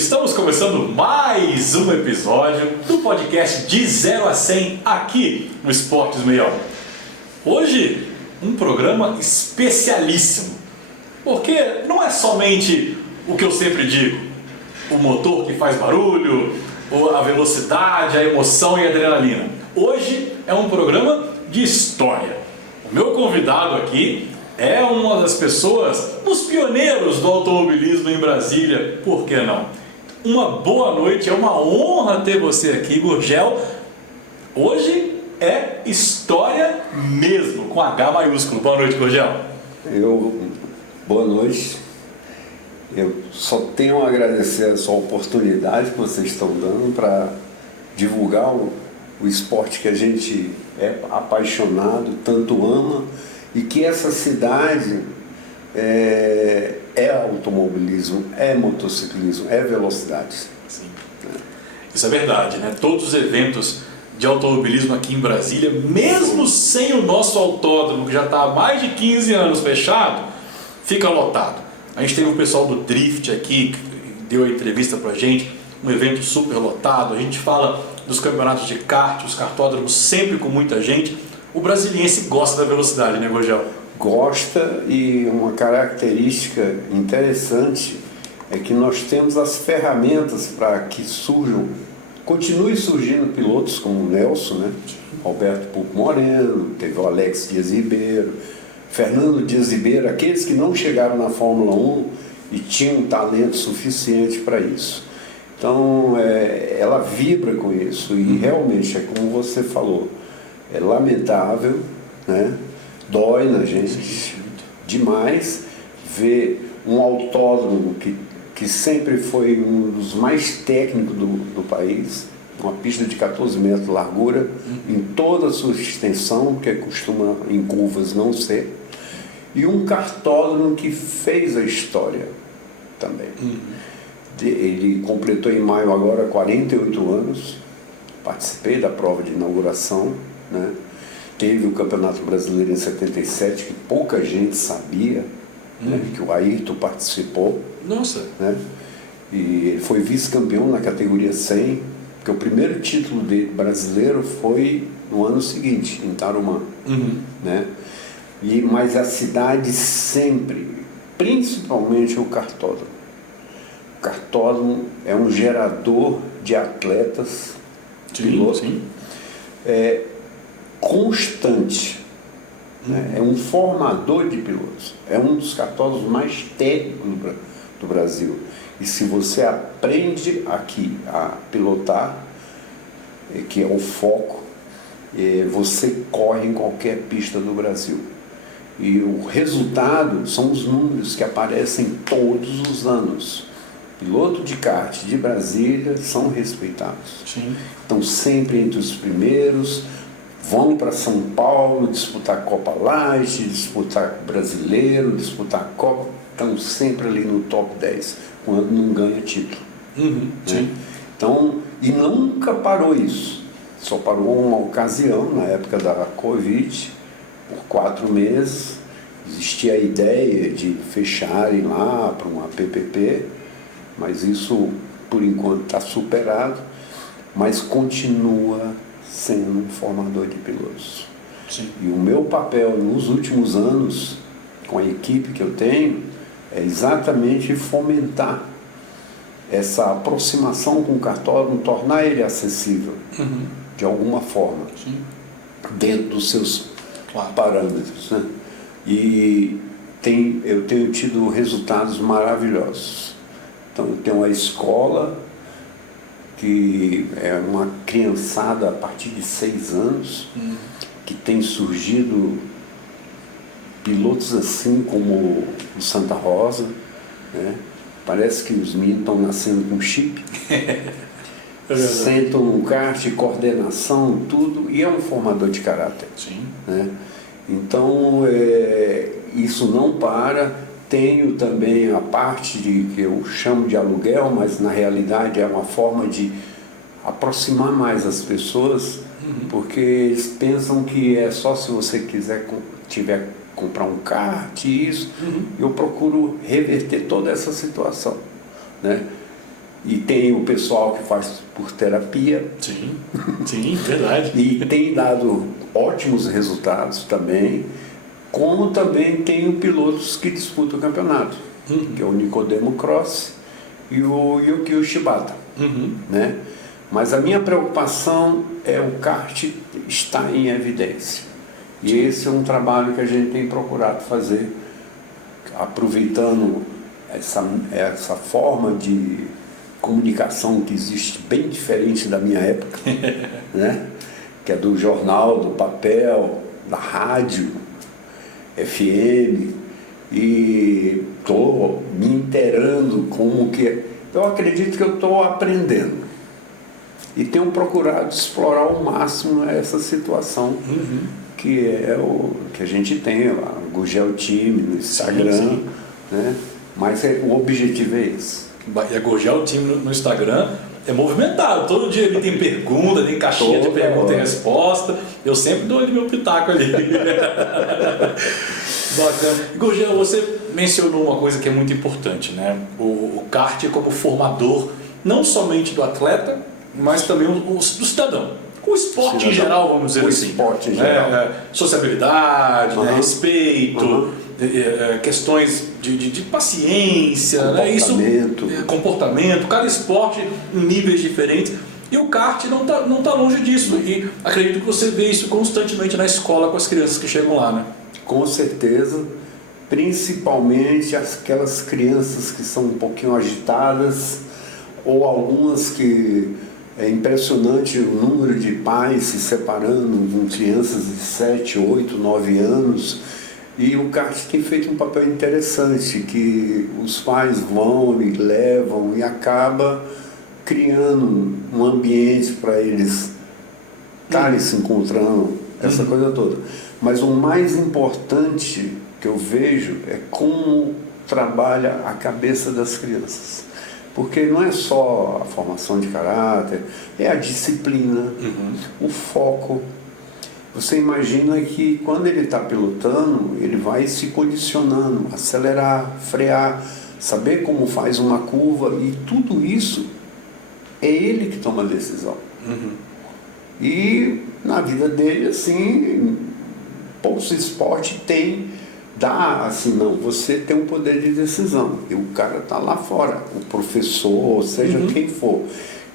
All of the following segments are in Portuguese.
Estamos começando mais um episódio do podcast de 0 a 100 aqui no Esportes Meião. Hoje, um programa especialíssimo, porque não é somente o que eu sempre digo, o motor que faz barulho, a velocidade, a emoção e a adrenalina. Hoje é um programa de história. O meu convidado aqui é uma das pessoas, os pioneiros do automobilismo em Brasília, por que não? Uma boa noite, é uma honra ter você aqui, Gurgel. Hoje é história mesmo, com H maiúsculo. Boa noite, Gurgel. Boa noite. Eu só tenho a agradecer a sua oportunidade que vocês estão dando para divulgar o esporte que a gente é apaixonado, tanto ama, e que essa cidade é automobilismo, é motociclismo, é velocidade. Sim. Isso é verdade, né? Todos os eventos de automobilismo aqui em Brasília, mesmo sem o nosso autódromo, que já está há mais de 15 anos fechado, fica lotado. A gente teve o pessoal do Drift aqui, que deu a entrevista pra gente, um evento super lotado. A gente fala dos campeonatos de kart, os kartódromos sempre com muita gente. O brasiliense gosta da velocidade, né, Gurgel? Gosta, e uma característica interessante é que nós temos as ferramentas para que continue surgindo pilotos como o Nelson, né? Roberto Pupo Moreno, teve o Alex Dias Ribeiro, Fernando Dias Ribeiro, aqueles que não chegaram na Fórmula 1 e tinham talento suficiente para isso. Então, ela vibra com isso e realmente, é como você falou, é lamentável, né? Dói na gente demais ver um autódromo que sempre foi um dos mais técnicos do país, uma pista de 14 metros de largura, em toda a sua extensão, que costuma em curvas não ser, e um kartódromo que fez a história também. Ele completou em maio agora 48 anos, participei da prova de inauguração, né? Teve o Campeonato Brasileiro em 77, que pouca gente sabia, né? Que o Ayrton participou. Nossa! Né? E ele foi vice-campeão na categoria 100, porque o primeiro título dele brasileiro foi no ano seguinte, em Tarumã. Né? Mas a cidade sempre, principalmente o kartódromo. O kartódromo é um gerador de atletas, pilotos, constante. Né? É um formador de pilotos. É um dos kartódromos mais técnicos do Brasil. E se você aprende aqui a pilotar, que é o foco, você corre em qualquer pista do Brasil. E o resultado são os números que aparecem todos os anos. Piloto de kart de Brasília são respeitados. Sim. Estão sempre entre os primeiros, vão para São Paulo disputar a Copa Light, disputar Brasileiro, disputar a Copa, estão sempre ali no top 10, quando não ganha título. Né? Então, e nunca parou isso. Só parou uma ocasião, na época da Covid, por 4 meses. Existia a ideia de fecharem lá para uma PPP, mas isso, por enquanto, está superado, mas continua sendo um formador de pilotos. Sim. E o meu papel nos últimos anos, com a equipe que eu tenho, é exatamente fomentar essa aproximação com o kartódromo, tornar ele acessível de alguma forma, dentro dos seus parâmetros. Né? E eu tenho tido resultados maravilhosos. Então, eu tenho uma escola que é uma criançada a partir de 6 anos, que tem surgido pilotos assim como o Santa Rosa, né? Parece que os meninos estão nascendo com chip, sentam no kart, coordenação, tudo, e é um formador de caráter. Sim. Né? Então, isso não para. Tenho também a parte que eu chamo de aluguel, mas na realidade é uma forma de aproximar mais as pessoas, porque eles pensam que é só se você tiver comprar um kart, isso. Eu procuro reverter toda essa situação, né? e tem o pessoal que faz por terapia. Sim, sim, verdade. E tem dado ótimos resultados também, como também tem pilotos que disputam o campeonato, que é o Nicodemo Cross e o Yukio Shibata, né? Mas a minha preocupação é o kart estar em evidência. E esse é um trabalho que a gente tem procurado fazer, aproveitando essa forma de comunicação que existe bem diferente da minha época, né? Que é do jornal, do papel, da rádio, FM, e estou me inteirando como que... Eu acredito que eu estou aprendendo e tenho procurado explorar ao máximo essa situação, que é o que a gente tem lá, o Gurgel Time no Instagram, sim. Né? Mas o objetivo é esse. E a Gurgel Time no Instagram é movimentado, todo dia ali tem pergunta, tem caixinha de pergunta e resposta, eu sempre dou ali meu pitaco ali. Bacana. Gurgel, você mencionou uma coisa que é muito importante, né? O kart como formador, não somente do atleta, mas também do cidadão. O esporte em geral, vamos dizer assim. Esporte em geral. Sociabilidade, né? Respeito, questões de paciência, comportamento. Né? Isso, comportamento, cada esporte em níveis diferentes. E o kart não tá longe disso. E acredito que você vê isso constantemente na escola com as crianças que chegam lá, né? Com certeza, principalmente aquelas crianças que são um pouquinho agitadas, ou algumas que é impressionante o número de pais se separando com crianças de 7, 8, 9 anos. E o kart tem feito um papel interessante, que os pais vão e levam e acaba criando um ambiente para eles estarem se encontrando, essa coisa toda. Mas o mais importante que eu vejo é como trabalha a cabeça das crianças. Porque não é só a formação de caráter, é a disciplina, o foco. Você imagina que quando ele está pilotando, ele vai se condicionando, acelerar, frear, saber como faz uma curva, e tudo isso é ele que toma a decisão. E na vida dele, assim, poucos esportes dá assim, não, você tem um poder de decisão, e o cara está lá fora, o professor, seja quem for.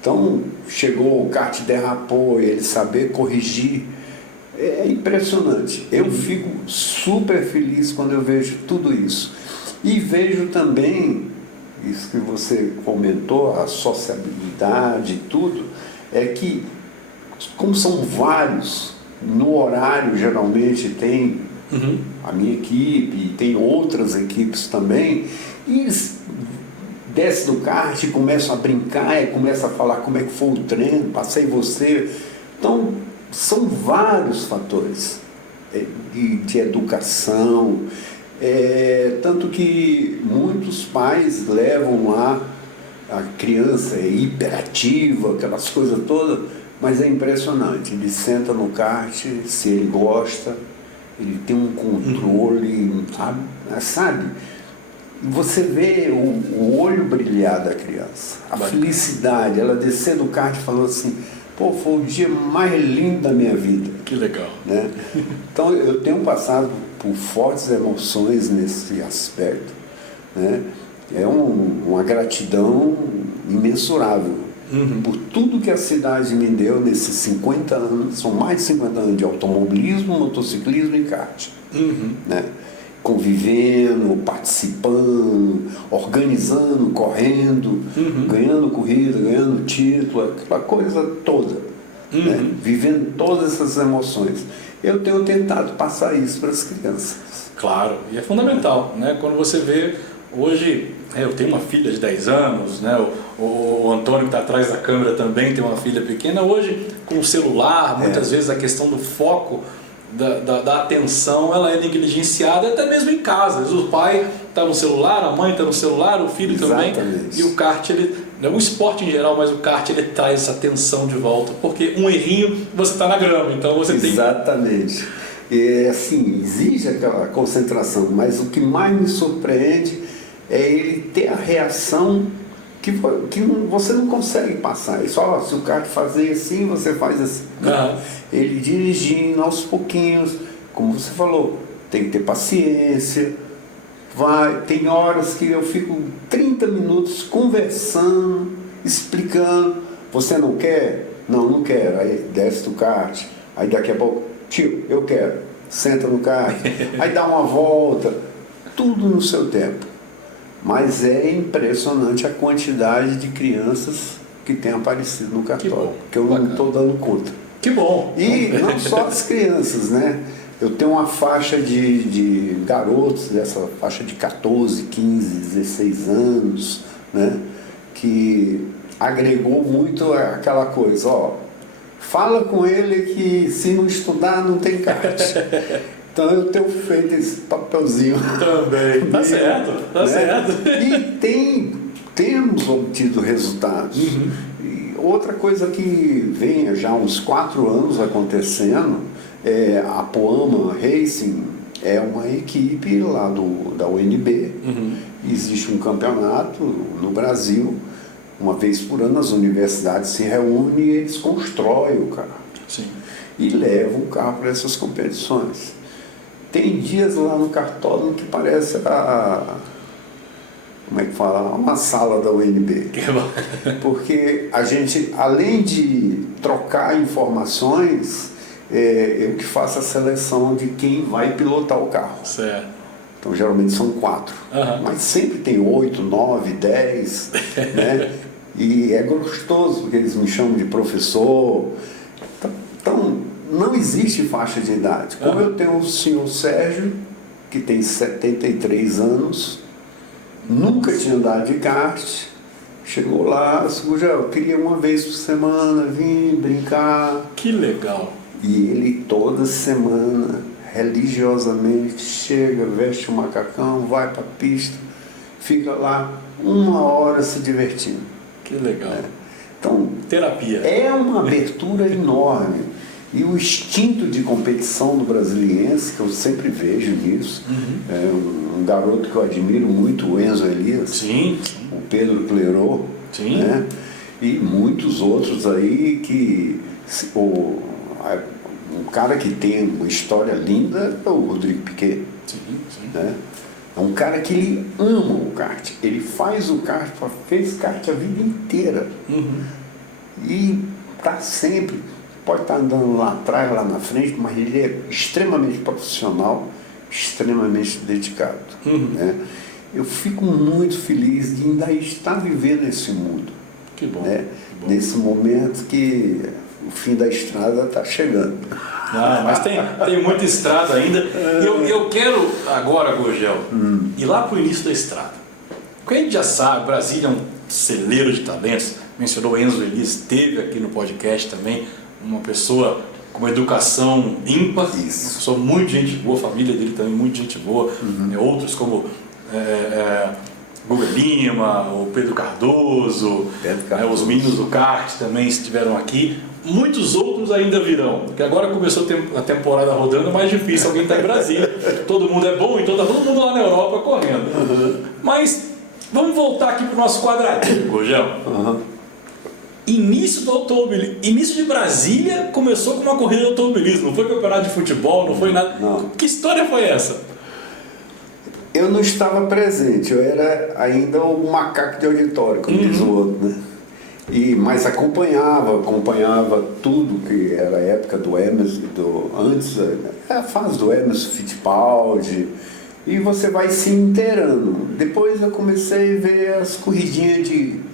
Então, chegou, o kart derrapou, ele saber corrigir, é impressionante. Eu fico super feliz quando eu vejo tudo isso. E vejo também, isso que você comentou, a sociabilidade e tudo, é que, como são vários, no horário geralmente tem a minha equipe, e tem outras equipes também, e eles descem do kart e começam a brincar, e começam a falar como é que foi o treino, passei você. Então, são vários fatores de educação, tanto que muitos pais levam lá, a criança é hiperativa, aquelas coisas todas, mas é impressionante, ele senta no kart, se ele gosta, ele tem um controle, sabe? Você vê o olho brilhar da criança, a felicidade, ela descer do kart e falou assim, pô, foi o dia mais lindo da minha vida. Que legal. Né? Então eu tenho passado por fortes emoções nesse aspecto, né? É uma gratidão imensurável por tudo que a cidade me deu nesses 50 anos, são mais de 50 anos de automobilismo, motociclismo e kart. Né? Convivendo, participando, organizando, correndo, ganhando corrida, ganhando título, aquela coisa toda, né? Vivendo todas essas emoções. Eu tenho tentado passar isso para as crianças. Claro, e é fundamental, né? Quando você vê, hoje, eu tenho uma filha de 10 anos, né? O Antônio que está atrás da câmera também tem uma filha pequena, hoje com o celular, muitas vezes a questão do foco, da atenção, ela é negligenciada até mesmo em casa. Às vezes o pai está no celular, a mãe está no celular, o filho também. E o kart, o esporte em geral, mas o kart ele traz essa atenção de volta, porque um errinho você está na grama, então você tem... Exatamente. E assim, exige aquela concentração, mas o que mais me surpreende é ele ter a reação que você não consegue passar. É só, se o kart fazer assim, você faz assim. Ele dirigindo aos pouquinhos, como você falou, tem que ter paciência. Tem horas que eu fico 30 minutos conversando, explicando. Você não quer? Não, não quero. Aí desce do kart. Aí daqui a pouco, tio, eu quero. Senta no kart. Aí dá uma volta. Tudo no seu tempo. Mas é impressionante a quantidade de crianças que tem aparecido no cartório. Que eu não estou dando conta. Que bom! E não só as crianças, né? Eu tenho uma faixa de garotos, dessa faixa de 14, 15, 16 anos, né? Que agregou muito aquela coisa, ó, fala com ele que se não estudar não tem kart. Então eu tenho feito esse papelzinho. Também. Tá certo, tá, né? Certo. E temos obtido resultados. E outra coisa que vem já há uns 4 anos acontecendo, a Poama Racing é uma equipe lá da UNB. Existe um campeonato no Brasil, uma vez por ano as universidades se reúnem e eles constroem o carro. Sim. E levam o carro para essas competições. Tem dias lá no cartódromo que parece como é que fala? Uma sala da UNB. Porque a gente, além de trocar informações, eu que faço a seleção de quem vai pilotar o carro. Certo. Então geralmente são 4. Mas sempre tem 8, 9, 10, né? E é gostoso, porque eles me chamam de professor. Então, não existe faixa de idade. Como eu tenho o senhor Sérgio, que tem 73 anos, nunca tinha andado de kart, chegou lá, eu queria uma vez por semana vir brincar. Que legal! E ele toda semana, religiosamente, chega, veste o macacão, vai para a pista, fica lá 1 hora se divertindo. Que legal! Então, terapia. É uma abertura enorme. E o instinto de competição do brasiliense, que eu sempre vejo nisso, é um garoto que eu admiro muito, o Enzo Elias, sim. O Pedro Clerot, né? E muitos outros aí que... Um cara que tem uma história linda é o Rodrigo Piquet. Sim. Né? É um cara que ele ama o kart. Ele faz o kart, fez kart a vida inteira. E está sempre... Pode estar andando lá atrás, lá na frente, mas ele é extremamente profissional, extremamente dedicado. Né? Eu fico muito feliz de ainda estar vivendo esse mundo. Que bom, né? Que bom. Nesse momento que o fim da estrada está chegando. Mas tem muita estrada ainda. Eu quero agora, Gurgel, ir lá para o início da estrada. Porque a gente já sabe, Brasília é um celeiro de talentos. Mencionou o Enzo Elias, esteve aqui no podcast também. Uma pessoa com uma educação ímpar, uma pessoa muito gente boa, a família dele também muito gente boa, outros como Guga Lima, o Pedro Cardoso, os meninos do kart também estiveram aqui, muitos outros ainda virão, porque agora começou a temporada rodando, mais difícil, alguém está em Brasília, todo mundo é bom, então está todo mundo lá na Europa correndo. Mas vamos voltar aqui para o nosso quadradinho, Gurgel. Início do automobilismo, início de Brasília começou com uma corrida de automobilismo, não foi campeonato de futebol, não foi nada. Não. Que história foi essa? Eu não estava presente, eu era ainda o macaco de auditório, como diz o outro, né? Mas acompanhava tudo que era a época do Emerson, antes, a fase do Emerson Fittipaldi, e você vai se inteirando. Depois eu comecei a ver as corridinhas de...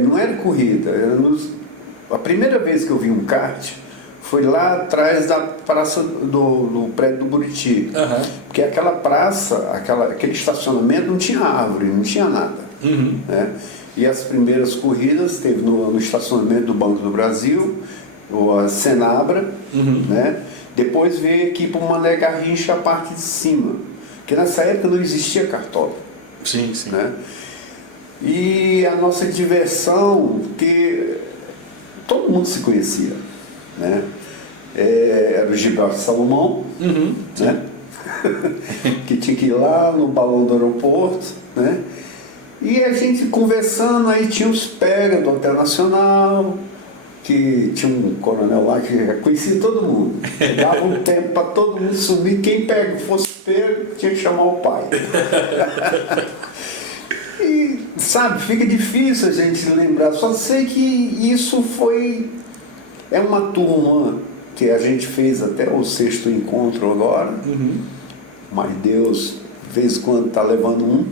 não era corrida, a primeira vez que eu vi um kart foi lá atrás da praça do prédio do Buriti. Porque aquela praça, aquele estacionamento não tinha árvore, não tinha nada. Né? E as primeiras corridas teve no estacionamento do Banco do Brasil, a Senabra, né? Depois veio aqui para uma Mané Garrincha a parte de cima, porque nessa época não existia cartódromo. Sim. Né? E a nossa diversão, que todo mundo se conhecia, né? Era o Gilberto Salomão, né? Que tinha que ir lá no balão do aeroporto, né? E a gente conversando, aí tinha os pega do Hotel Nacional, que tinha um coronel lá que conhecia todo mundo. Dava um tempo para todo mundo subir, quem fosse pego tinha que chamar o pai. E, sabe, fica difícil a gente lembrar, só sei que isso é uma turma que a gente fez até o 6º encontro agora, mas Deus, de vez em quando, está levando um.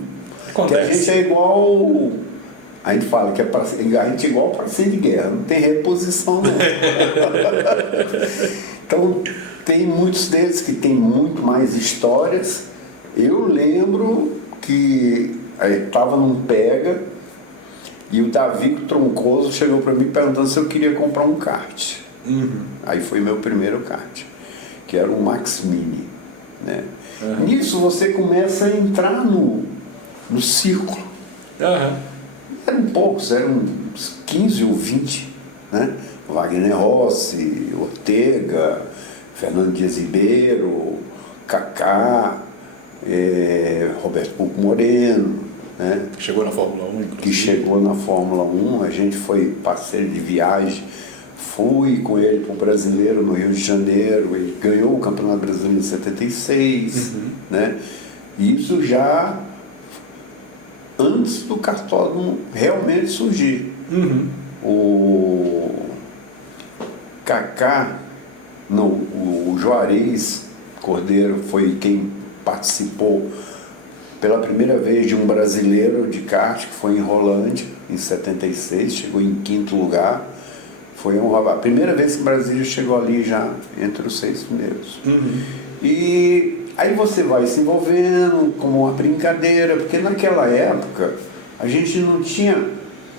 Que a gente é igual. A gente fala que a gente é igual parceiro de guerra, não tem reposição não. Então tem muitos deles que tem muito mais histórias. Eu lembro que estava num pega e o Davi Troncoso chegou para mim perguntando se eu queria comprar um kart. Aí foi meu primeiro kart, que era um Max Mini, né? Nisso você começa a entrar no círculo. Eram poucos, eram uns 15 ou 20, né? Wagner Rossi, Ortega, Fernando Dias Ribeiro, Kaká, Roberto Pupo Moreno, né? Chegou na Fórmula 1, inclusive. Que chegou na Fórmula 1, a gente foi parceiro de viagem, fui com ele para o Brasileiro no Rio de Janeiro, ele ganhou o Campeonato Brasileiro em 76, né? E isso já antes do cartódromo realmente surgir. O Kaká, não, o Juarez Cordeiro foi quem participou pela primeira vez de um brasileiro de kart, que foi em Rolândia, em 76, chegou em 5º lugar. Foi a primeira vez que o Brasil chegou ali já entre os 6 primeiros. E aí você vai se envolvendo como uma brincadeira, porque naquela época a gente não tinha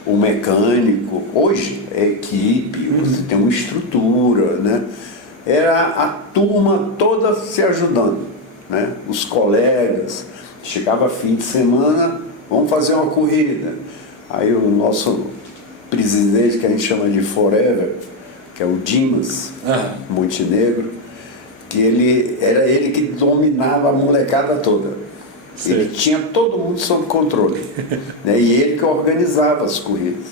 o mecânico, hoje é equipe, você tem uma estrutura, né? Era a turma toda se ajudando, né? Os colegas, chegava fim de semana, vamos fazer uma corrida. Aí o nosso presidente, que a gente chama de Forever, que é o Dimas Montenegro, que era ele que dominava a molecada toda. Sim. Ele tinha todo mundo sob controle. Né? E ele que organizava as corridas.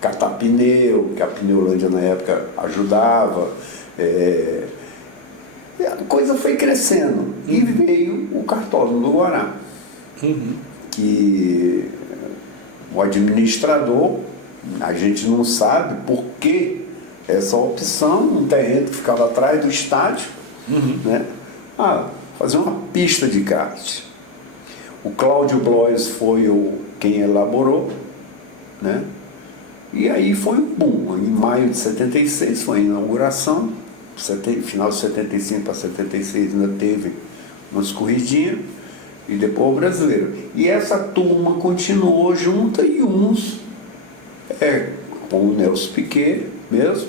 Catar pneu, que a Pneulândia na época ajudava. A coisa foi crescendo. E veio o cartódromo do Guará. Que o administrador, a gente não sabe por que essa opção, um terreno que ficava atrás do estádio, né? Fazer uma pista de kart. O Cláudio Blois foi quem elaborou, né? E aí foi um boom. Em maio de 76 foi a inauguração, final de 75 para 76 ainda teve umas corridinhas, e depois o brasileiro. E essa turma continuou junta e uns, com o Nelson Piquet mesmo,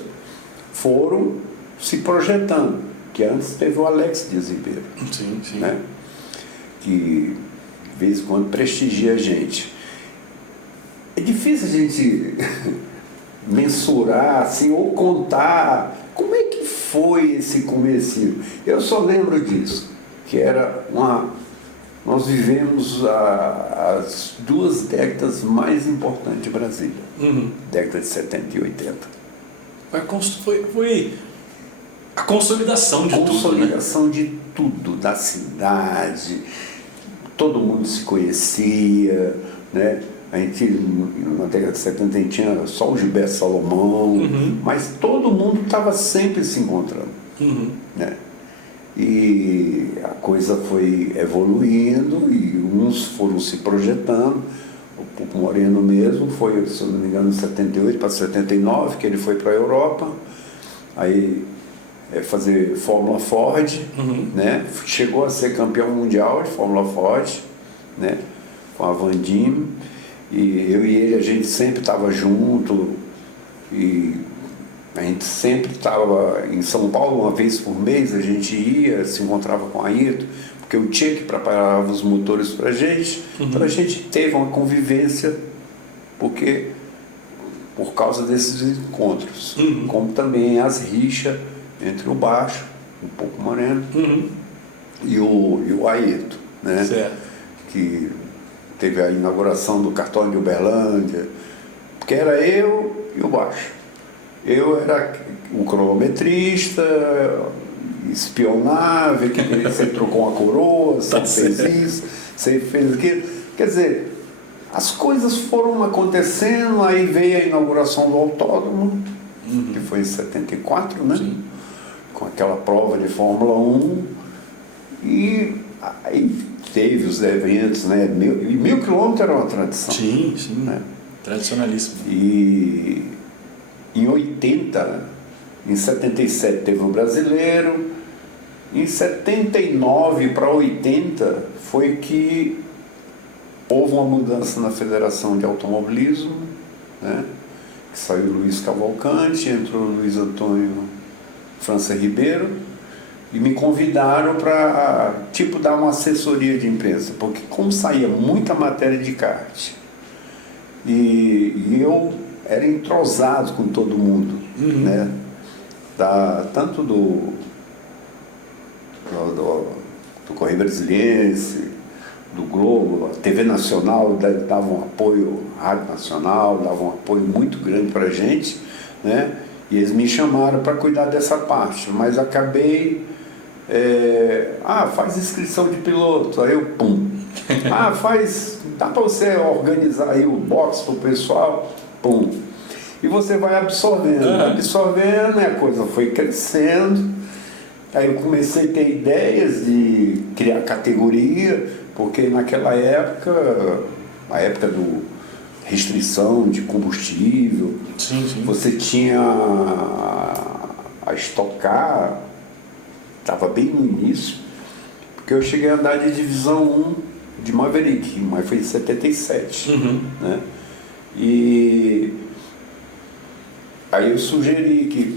foram se projetando. Que antes teve o Alex Dias Ribeiro, sim. Né? Que de vez em quando prestigia a gente. É difícil a gente mensurar assim, ou contar como é que foi esse comecinho. Eu só lembro disso, que era nós vivemos as 2 décadas mais importantes de Brasília, década de 70 e 80. Foi a consolidação de tudo. Consolidação de tudo, da cidade, todo mundo se conhecia, né? A gente, na década de 70, a gente tinha só o Gilberto Salomão, mas todo mundo estava sempre se encontrando, né? E a coisa foi evoluindo e uns foram se projetando. O Pupo Moreno mesmo foi, se eu não me engano, de 78 para 79, que ele foi para a Europa. Aí fazer Fórmula Ford, né? Chegou a ser campeão mundial de Fórmula Ford, né? Com a Van Diem, e eu e ele, a gente sempre estava junto, e a gente sempre estava em São Paulo, uma vez por mês a gente ia, se encontrava com a Ayrton, porque o Tchê que preparava os motores para a gente, então a gente teve uma convivência, por causa desses encontros, como também as rixas entre o Baixo, o Pupo Moreno, e o Ayrton, né? Certo. Que teve a inauguração do cartório de Uberlândia, porque era eu e o baixo. Eu era o cronometrista, espionar, ver que você trocou uma coroa, você fez isso, você fez aquilo. Quer dizer, as coisas foram acontecendo, aí veio a inauguração do autódromo, que foi em 74, né? Sim. Com aquela prova de Fórmula 1, e aí teve os eventos, né? 1000 quilômetros era uma tradição. Sim, sim. Né? Tradicionalíssimo. E em 80, em 77 teve o brasileiro, em 79 para 80 foi que houve uma mudança na Federação de Automobilismo, né? Que saiu Luiz Cavalcante, entrou Luiz Antônio França Ribeiro, e me convidaram para dar uma assessoria de imprensa, porque como saía muita matéria de kart, e eu era entrosado com todo mundo, né? Tanto do Correio Brasiliense, do Globo, a TV Nacional dava um apoio, a Rádio Nacional dava um apoio muito grande para a gente, né? E eles me chamaram para cuidar dessa parte, mas acabei, faz inscrição de piloto, aí eu pum. Dá para você organizar aí o box para o pessoal, pum. E você vai absorvendo, e a coisa foi crescendo. Aí eu comecei a ter ideias de criar categoria, porque naquela época, a época do restrição de combustível, Sim. você tinha a Stock Car, estava bem no início, porque eu cheguei a andar de divisão 1 de Maverick, mas foi em 77. Né? E aí eu sugeri que,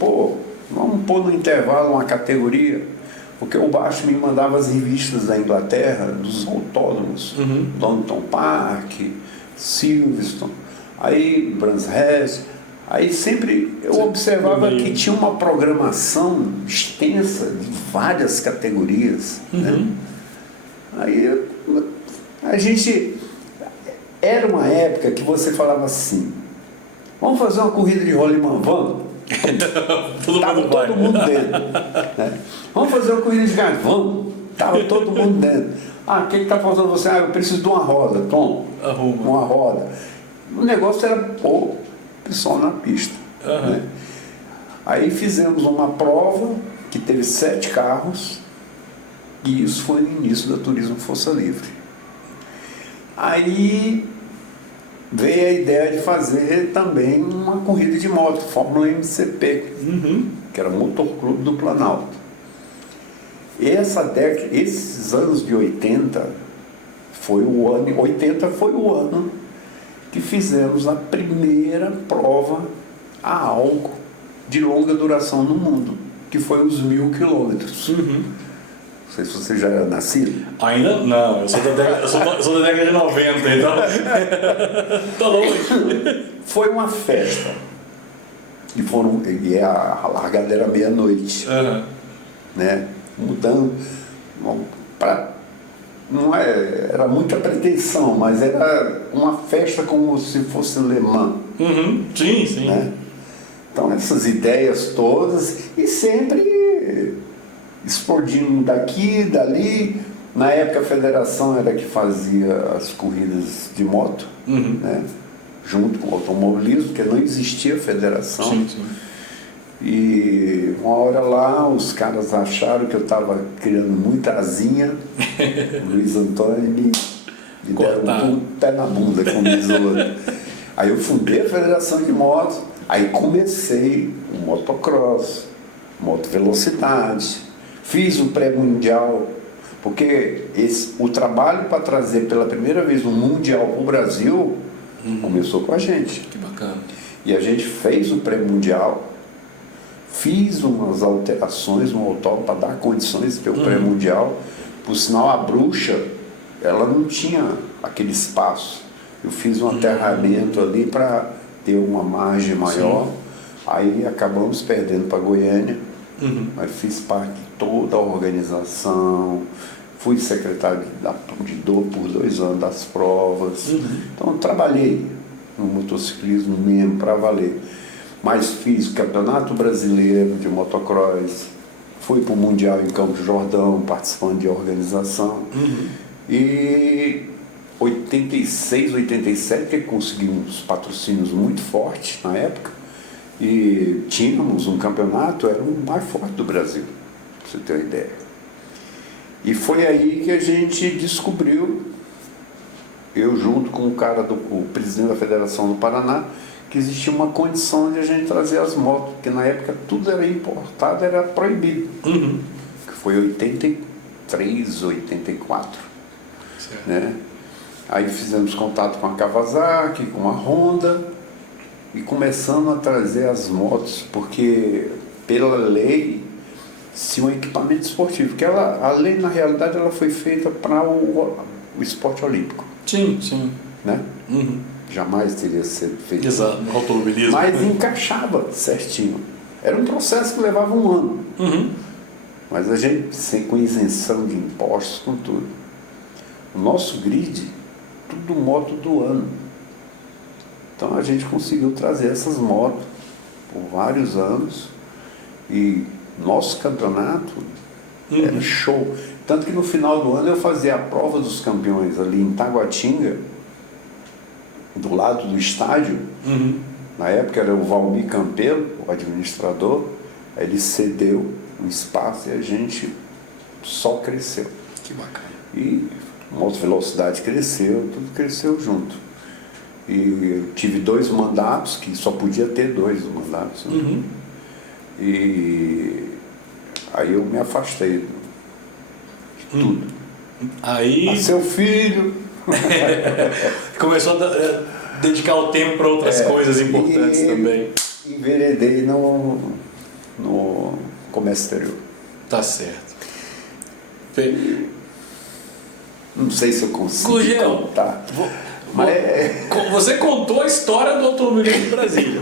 vamos pôr no intervalo uma categoria, porque o baixo me mandava as revistas da Inglaterra, dos autódromos, Donington Park, Silverstone, aí Brands Hatch, aí sempre eu observava que tinha uma programação extensa de várias categorias, né? Aí a gente, era uma época que você falava assim, vamos fazer uma corrida de rolimã, vamos? Tava todo mundo dentro, né? Vamos fazer uma corrida de kart, vamos? Tava todo mundo dentro. O que está faltando você? Eu preciso de uma roda, Tom. Arruma. Uma roda. O negócio era pôr o pessoal na pista. Né? Aí fizemos uma prova que teve 7 carros, e isso foi no início da Turismo Força Livre. Aí veio a ideia de fazer também uma corrida de moto, Fórmula MCP, que era o Motoclube do Planalto. Esses anos de 80 foi o ano que fizemos a primeira prova a álcool de longa duração no mundo, que foi os 1000 quilômetros. Não sei se você já era nascido. Ainda não, eu sou da década de 90, então tô longe. Foi uma festa. E a largada era meia-noite. Né? Mudando. Era muita pretensão, mas era uma festa como se fosse Le Mans. Sim. Né? Então essas ideias todas, e sempre explodindo daqui, dali. Na época a federação era que fazia as corridas de moto, né? Junto com o automobilismo, porque não existia federação. Sim. E uma hora lá os caras acharam que eu estava criando muita asinha. O Luiz Antônio me deram um pé na bunda, como diz o outro. Aí eu fundei a Federação de Motos, aí comecei o motocross, motovelocidade, fiz o pré-mundial, porque o trabalho para trazer pela primeira vez um mundial para o Brasil começou com a gente. Que bacana. E a gente fez o pré-mundial. Fiz umas alterações no autódromo para dar condições de ter o pré-mundial. Por sinal, a Bruxa, ela não tinha aquele espaço. Eu fiz um aterramento ali para ter uma margem maior. Aí acabamos perdendo para Goiânia. Mas fiz parte de toda a organização, fui secretário por 2 anos das provas. Então trabalhei no motociclismo mesmo para valer. Mas fiz o Campeonato Brasileiro de Motocross, fui para o Mundial em Campos do Jordão, participando de organização. E 86, 87, que conseguimos patrocínios muito fortes na época, e tínhamos um campeonato, era o mais forte do Brasil, para você ter uma ideia. E foi aí que a gente descobriu, eu junto com o presidente da Federação do Paraná, que existia uma condição de a gente trazer as motos, porque na época tudo era importado, era proibido. Que foi 83, 84. Né? Aí fizemos contato com a Kawasaki, com a Honda, e começamos a trazer as motos, porque pela lei, se um equipamento esportivo, porque a lei na realidade ela foi feita para o esporte olímpico. Sim. Né? Jamais teria sido feito. Exato, no automobilismo. Mas encaixava certinho. Era um processo que levava um ano. Mas a gente, com isenção de impostos, com tudo. O nosso grid, tudo moto do ano. Então a gente conseguiu trazer essas motos por vários anos e nosso campeonato era show. Tanto que no final do ano eu fazia a prova dos campeões ali em Taguatinga, do lado do estádio. Na época era o Valmir Campelo, o administrador. Aí ele cedeu um espaço e a gente só cresceu. Que bacana. E a alta velocidade cresceu, tudo cresceu junto. E eu tive 2 mandatos, que só podia ter 2 mandatos. Né? E aí eu me afastei de tudo. Aí Nasceu filho. começou a dedicar o tempo para outras coisas importantes também. Enveredei no comércio exterior. Tá certo. Não sei se eu consigo Gurgel, contar. Mas você contou a história do automobilismo de Brasília.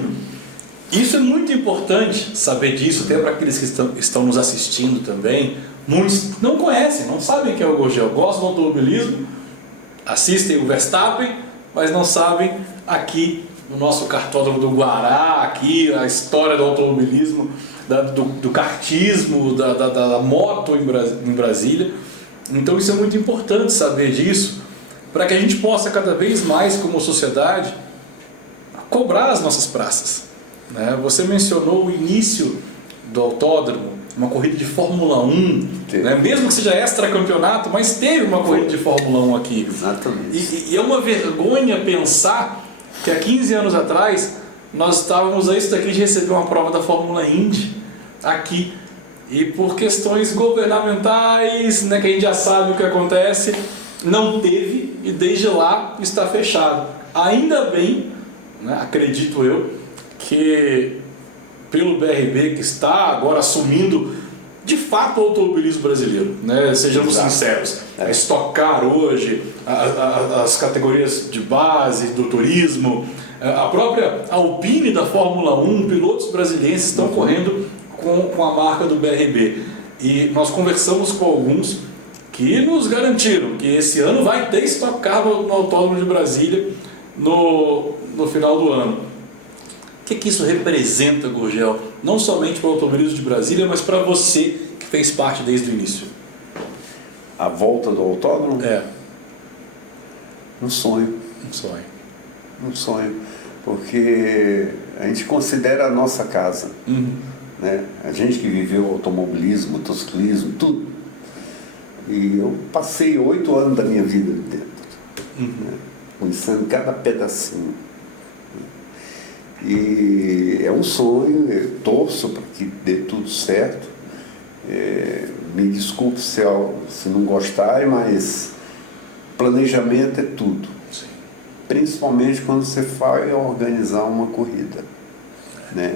Isso é muito importante saber disso, até para aqueles que estão nos assistindo também. Muitos não conhecem, não sabem quem é o Gurgel. Gostam do automobilismo, assistem o Verstappen, mas não sabem aqui no nosso cartódromo do Guará, aqui a história do automobilismo, do kartismo, da moto em Brasília. Então isso é muito importante saber disso, para que a gente possa cada vez mais, como sociedade, cobrar as nossas praças. Né? Você mencionou o início do autódromo, uma corrida de Fórmula 1, né? Mesmo que seja extracampeonato, mas teve uma corrida de Fórmula 1 aqui. Exatamente. E é uma vergonha pensar que há 15 anos atrás nós estávamos a isso daqui de receber uma prova da Fórmula Indy aqui. E por questões governamentais, né, que a gente já sabe o que acontece, não teve e desde lá está fechado. Ainda bem, né, acredito eu, que pelo BRB que está agora assumindo de fato o automobilismo brasileiro, né? Sejamos sinceros, a Stock Car hoje, as categorias de base do turismo, a própria Alpine da Fórmula 1, pilotos brasileiros estão correndo com a marca do BRB. E nós conversamos com alguns que nos garantiram que esse ano vai ter Stock Car no Autódromo de Brasília no final do ano. O que isso representa, Gurgel? Não somente para o automobilismo de Brasília, mas para você que fez parte desde o início. A volta do autódromo? Um sonho. Um sonho. Porque a gente considera a nossa casa. Né? A gente que viveu automobilismo, motociclismo, tudo. E eu passei 8 anos da minha vida ali dentro. Né? Conhecendo cada pedacinho. E é um sonho, eu torço para que dê tudo certo. Me desculpe se não gostarem, mas planejamento é tudo. Sim. Principalmente quando você vai organizar uma corrida. Né?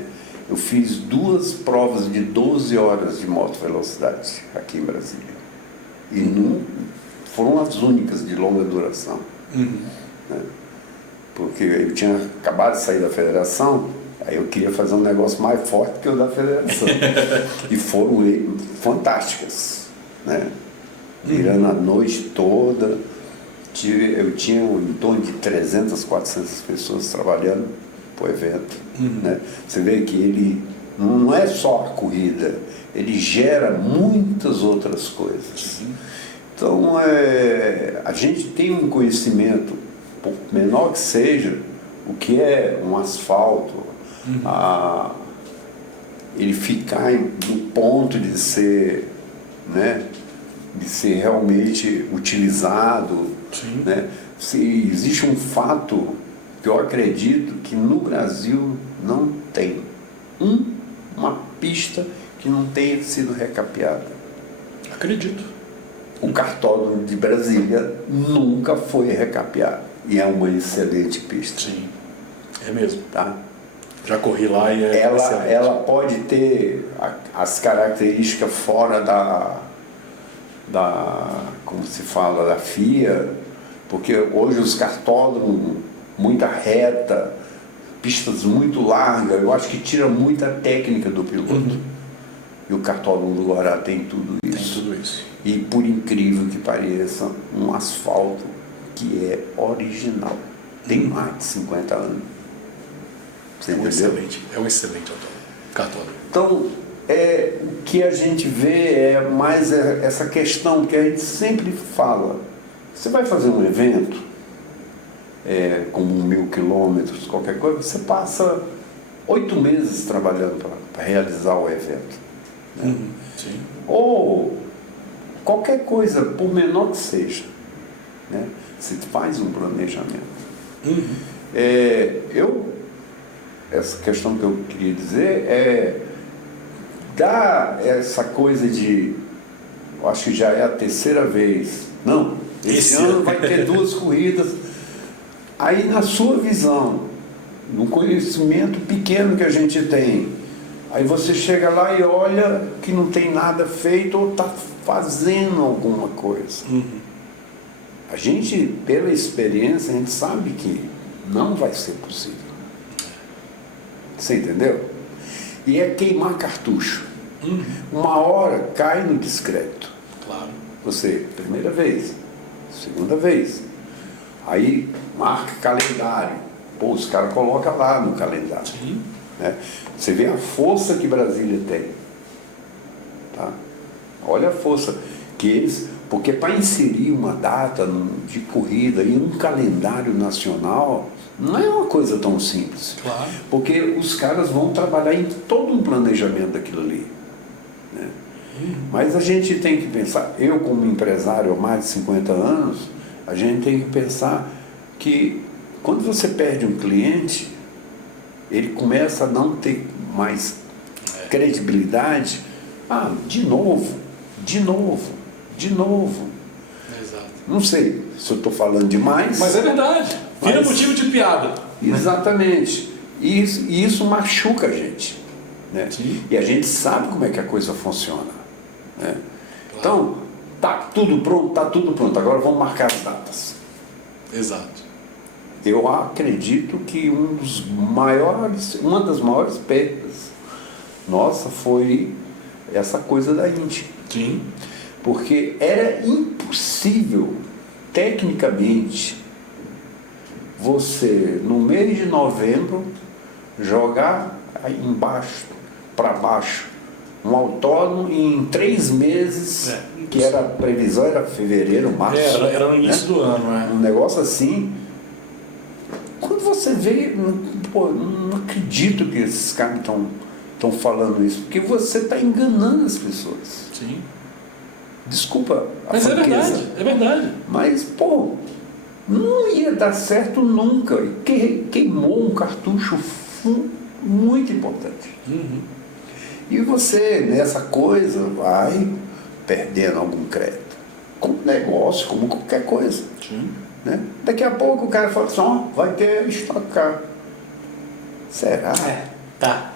Eu fiz 2 provas de 12 horas de moto velocidade aqui em Brasília. E não foram as únicas de longa duração. Né? Porque eu tinha acabado de sair da federação, aí eu queria fazer um negócio mais forte que o da federação. E foram fantásticas. Né? virando a noite toda. Eu tinha em torno de 300, 400 pessoas trabalhando para o evento. Né? Você vê que ele não é só a corrida, ele gera muitas outras coisas. Então, a gente tem um conhecimento, por menor que seja, o que é um asfalto, ele ficar no ponto de ser, né, de ser realmente utilizado. Né? Se existe um fato que eu acredito que no Brasil não tem uma pista que não tenha sido recapeada. Acredito. O cartódromo de Brasília nunca foi recapeado e é uma excelente pista. Sim, é mesmo. Tá? Já corri lá e é excelente. Ela pode ter as características fora como se fala, da FIA, porque hoje os cartódromos, muita reta, pistas muito largas, eu acho que tira muita técnica do piloto. E o cartódromo do Guará tem tudo isso. Tem tudo isso. E por incrível que pareça, um asfalto que é original. Tem mais de 50 anos. Você entendeu? É um excelente cartódromo. Então, o que a gente vê é mais essa questão que a gente sempre fala. Você vai fazer um evento, como 1.000 quilômetros, qualquer coisa, você passa 8 meses trabalhando para realizar o evento. Né? Sim. Ou qualquer coisa, por menor que seja, né? Você faz um planejamento. Essa questão que eu queria dizer é dar essa coisa de, eu acho que já é a terceira vez, não, esse ano vai ter 2 corridas, aí na sua visão, no conhecimento pequeno que a gente tem, aí você chega lá e olha que não tem nada feito ou está fazendo alguma coisa. A gente, pela experiência, a gente sabe que não vai ser possível. Você entendeu? E é queimar cartucho. Uma hora cai no discreto. Claro. Você, primeira vez, segunda vez. Aí marca calendário. Pô, os caras colocam lá no calendário. Sim. Né? Você vê a força que Brasília tem. Tá? Olha a força que eles... Porque para inserir uma data de corrida em um calendário nacional, não é uma coisa tão simples. Claro. Porque os caras vão trabalhar em todo um planejamento daquilo ali. Né? Mas a gente tem que pensar, eu como empresário há mais de 50 anos, a gente tem que pensar que quando você perde um cliente, ele começa a não ter mais credibilidade. De novo. Exato. Não sei se eu estou falando demais. Mas é verdade. Vira motivo de piada. Exatamente. E isso machuca a gente. Né? Sim. E a gente sabe como é que a coisa funciona. Né? Claro. Então, tá tudo pronto. Agora vamos marcar as datas. Exato. Eu acredito que uma das maiores perdas nossa foi essa coisa da Indy. Sim. Porque era impossível, tecnicamente, você, no mês de novembro, jogar aí embaixo, para baixo, um autódromo e em 3 meses, que era a previsão, era fevereiro, março. Era no início do ano, Um negócio assim. Quando você vê, não acredito que esses caras estão falando isso, porque você está enganando as pessoas. Sim. Desculpa a Mas franqueza. é verdade. Mas, não ia dar certo nunca. E queimou um cartucho muito importante. E você, nessa coisa, vai perdendo algum crédito. Como negócio, como qualquer coisa. Sim. Né? Daqui a pouco o cara fala assim, vai ter Stock Car. Será? Tá.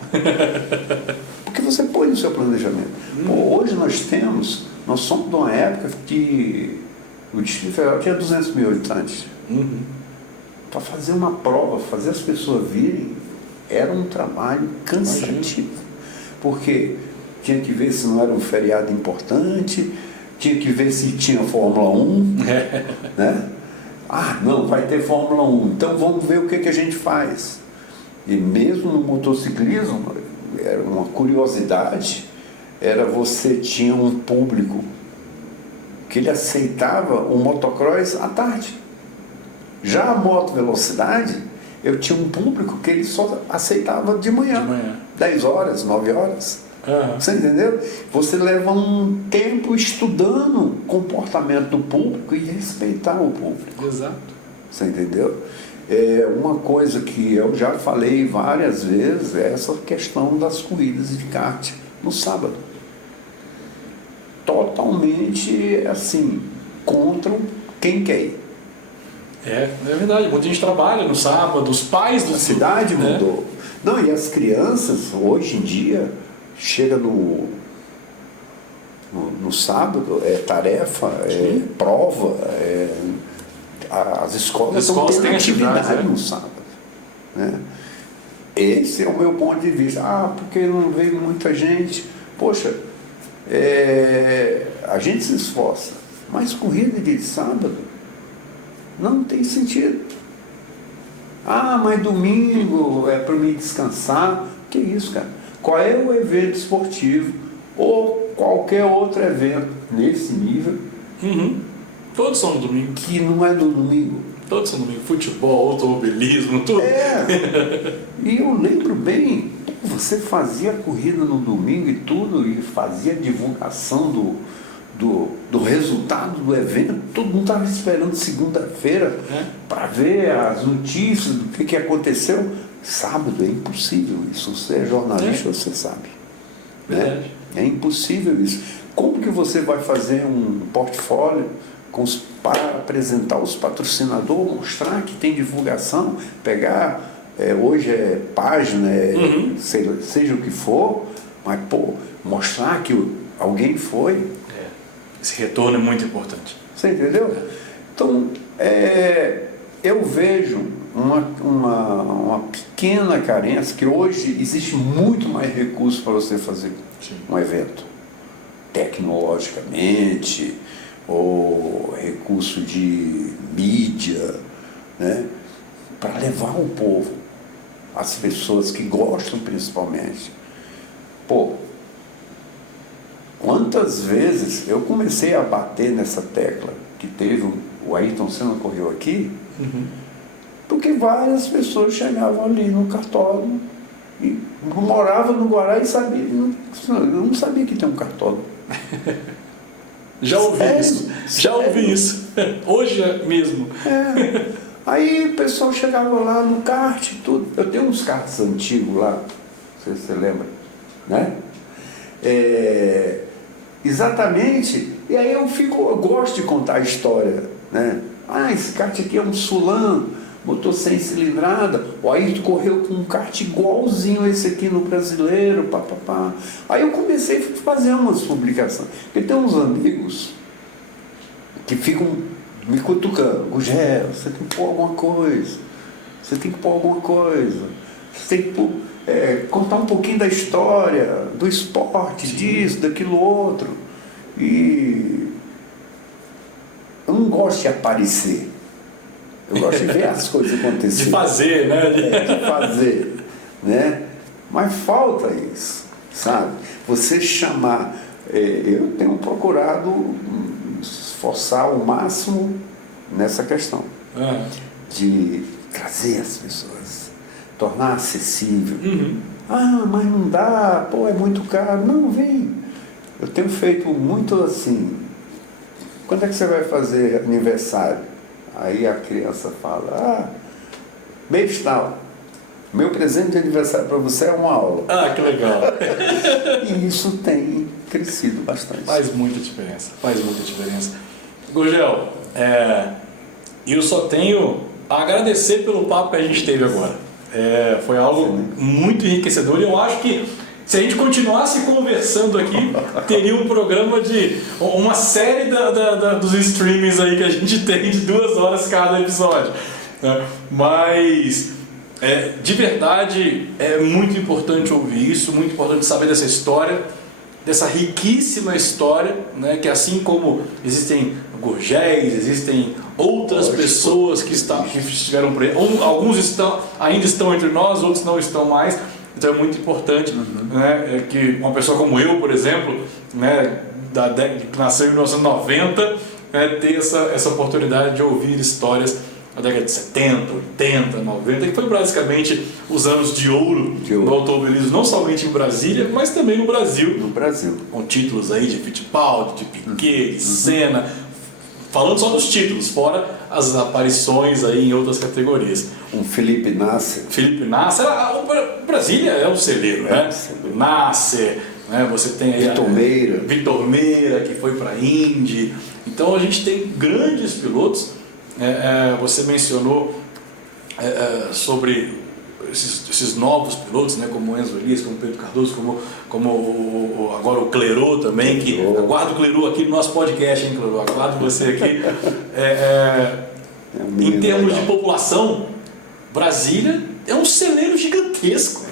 Porque você põe no seu planejamento. Hoje nós somos de uma época que o Distrito Federal tinha 200 mil habitantes. Para fazer uma prova, fazer as pessoas virem, era um trabalho cansativo. Porque tinha que ver se não era um feriado importante, tinha que ver se tinha Fórmula 1, né? Ah, não, vai ter Fórmula 1, então vamos ver o que a gente faz. E mesmo no motociclismo, era uma curiosidade, você tinha um público que ele aceitava o motocross à tarde. Já a moto velocidade, eu tinha um público que ele só aceitava de manhã. 10 horas, 9 horas. Uhum. Você entendeu? Você leva um tempo estudando o comportamento do público e respeitar o público. Exato. Você entendeu? Uma coisa que eu já falei várias vezes é essa questão das corridas de kart no sábado. Totalmente assim, contra quem quer ir. É verdade. Muita gente trabalha no sábado, os pais do A cidade né? mudou. Não, e as crianças, hoje em dia, chega no sábado, é tarefa, é prova, as escolas estão tendo têm atividade né? no sábado. Né? Esse é o meu ponto de vista. Ah, porque não veio muita gente. Poxa, a gente se esforça, mas corrida de sábado não tem sentido. Ah, mas domingo é para me descansar. Que isso, cara? Qual é o evento esportivo ou qualquer outro evento nesse nível Todos são no domingo. que não é do domingo? Todos são no domingo. Futebol, automobilismo, tudo. E eu lembro bem, você fazia corrida no domingo e tudo, e fazia divulgação do resultado do evento. Todo mundo estava esperando segunda-feira para ver as notícias do que aconteceu. Sábado é impossível isso. Você é jornalista, você sabe. Né? É impossível isso. Como que você vai fazer um portfólio para apresentar os patrocinadores, mostrar que tem divulgação, pegar, hoje é página, seja o que for, mas mostrar que alguém foi. Esse retorno é muito importante. Você entendeu? Então, eu vejo uma pequena carência, que hoje existe muito mais recurso para você fazer um evento, tecnologicamente, ou recurso de mídia, né, para levar o povo, as pessoas que gostam principalmente. Quantas vezes eu comecei a bater nessa tecla que teve o Ayrton Senna correu aqui, porque várias pessoas chegavam ali no cartódromo e moravam no Guará e não sabia que tem um cartódromo. Já ouvi isso. Já ouvi isso. Hoje mesmo. Aí o pessoal chegava lá no kart e tudo. Eu tenho uns karts antigos lá, não sei se você lembra, né? Exatamente. E aí eu gosto de contar a história, né? Ah, esse kart aqui é um Sulan, motor 100 cilindrada. O Ayrton correu com um kart igualzinho a esse aqui no Brasileiro, papapá. Aí eu comecei a fazer umas publicações. Porque tem uns amigos que ficam me cutucando. Gugel, você tem que pôr alguma coisa. Você tem que pôr alguma coisa. Você tem que contar um pouquinho da história, do esporte, disso, daquilo outro. E eu não gosto de aparecer. Eu gosto de ver as coisas acontecerem. De fazer, né? De fazer, né? Mas falta isso, sabe? Você chamar... eu tenho procurado esforçar ao máximo nessa questão. De trazer as pessoas, tornar acessível. Ah, mas não dá, é muito caro. Não, vem. Eu tenho feito muito assim. Quando é que você vai fazer aniversário? Aí a criança fala, mês tal. Meu presente de aniversário para você é uma aula. Ah, que legal. E isso tem crescido bastante. Faz muita diferença. Gugel, eu só tenho a agradecer pelo papo que a gente teve agora. Foi algo muito enriquecedor e eu acho que se a gente continuasse conversando aqui, teria um programa de uma série dos streamings aí que a gente tem de 2 horas cada episódio. Né? Mas, de verdade, é muito importante ouvir isso, muito importante saber dessa história. dessa riquíssima história, né, que assim como existem Gurgéis, existem outras pessoas que estiveram por aí, alguns ainda estão entre nós, outros não estão mais, então é muito importante, né, que uma pessoa como eu, por exemplo, né, que nasceu em 1990, né, ter essa oportunidade de ouvir histórias da década de 70, 80, 90, que foi basicamente os anos de ouro do automobilismo, não somente em Brasília, mas também no Brasil. No Brasil. Com títulos aí de Fittipaldi, de Piquet, de Senna, falando só dos títulos, fora as aparições aí em outras categorias. Felipe Nasser. Felipe Nasser, Brasília é um celeiro, né? Nasser, né? Você tem aí Vitor Meira, que foi para a Indy. Então a gente tem grandes pilotos. Você mencionou sobre esses novos pilotos, né, como o Enzo Elias, como o Pedro Cardoso, como agora o Clerot também, que aguardo o Clerot aqui no nosso podcast, hein, Clerot? Aguardo você aqui. Em termos de população, Brasília é um celeiro gigantesco.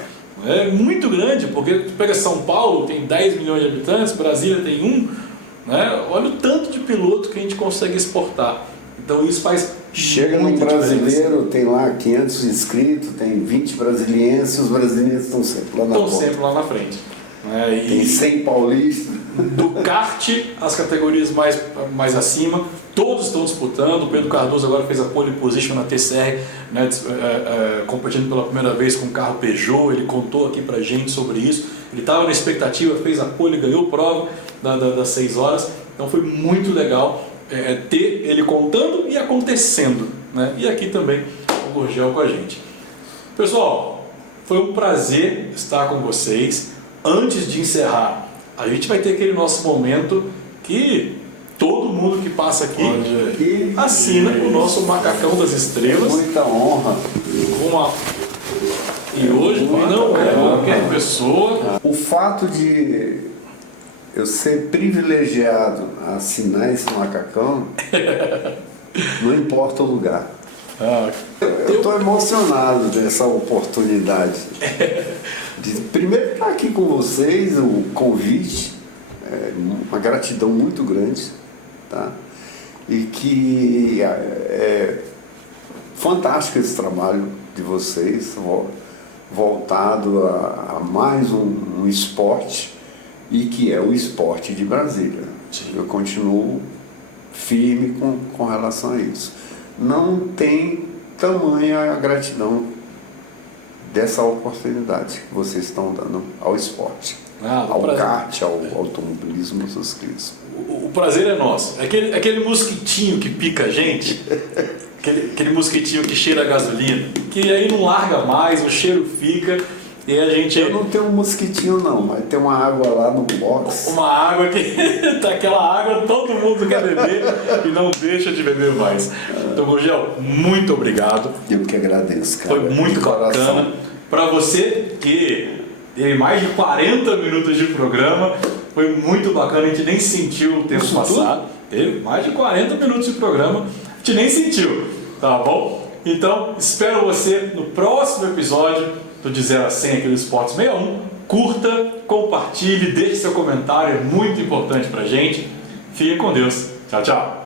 É muito grande, porque tu pega São Paulo, tem 10 milhões de habitantes, Brasília tem 1, né? Olha o tanto de piloto que a gente consegue exportar. Então isso faz Chega num brasileiro, tem lá 500 inscritos, tem 20 brasilienses, os brasileiros estão sempre lá na frente. Estão sempre lá na frente. Tem 100 paulistas. Do kart, as categorias mais acima, todos estão disputando. O Pedro Cardoso agora fez a pole position na TCR, né, competindo pela primeira vez com o carro Peugeot. Ele contou aqui pra gente sobre isso. Ele estava na expectativa, fez a pole, ganhou prova das 6 horas. Então foi muito legal ter ele contando e acontecendo, né? E aqui também o Gurgel com a gente. Pessoal, foi um prazer estar com vocês. Antes de encerrar, a gente vai ter aquele nosso momento que todo mundo que passa aqui assina o nosso macacão das estrelas. Muita honra. E hoje não é qualquer pessoa. O fato de eu ser privilegiado a assinar esse macacão, não importa o lugar. Eu estou emocionado dessa oportunidade. Primeiro estar aqui com vocês, o convite, uma gratidão muito grande, tá? E que é fantástico esse trabalho de vocês, voltado a mais um esporte, e que é o esporte de Brasília. Sim. Eu continuo firme com relação a isso. Não tem tamanha gratidão dessa oportunidade que vocês estão dando ao esporte, ao kart, ao automobilismo, ao ciclismo. O prazer é nosso. Aquele mosquitinho que pica a gente, aquele mosquitinho que cheira a gasolina, que aí não larga mais, o cheiro fica. E a gente... Eu não tenho um mosquitinho não, mas tem uma água lá no box. Uma água que... aquela água todo mundo quer beber e não deixa de beber mais. Então, Gurgel, muito obrigado. Eu que agradeço, cara. Foi muito bacana. Para você que teve mais de 40 minutos de programa, foi muito bacana, a gente nem sentiu o tempo passar. Teve mais de 40 minutos de programa, a gente nem sentiu, tá bom? Então, espero você no próximo episódio do 0 a 100 aqui do Esportes 61. Curta, compartilhe, deixe seu comentário, é muito importante pra gente. Fique com Deus. Tchau, tchau.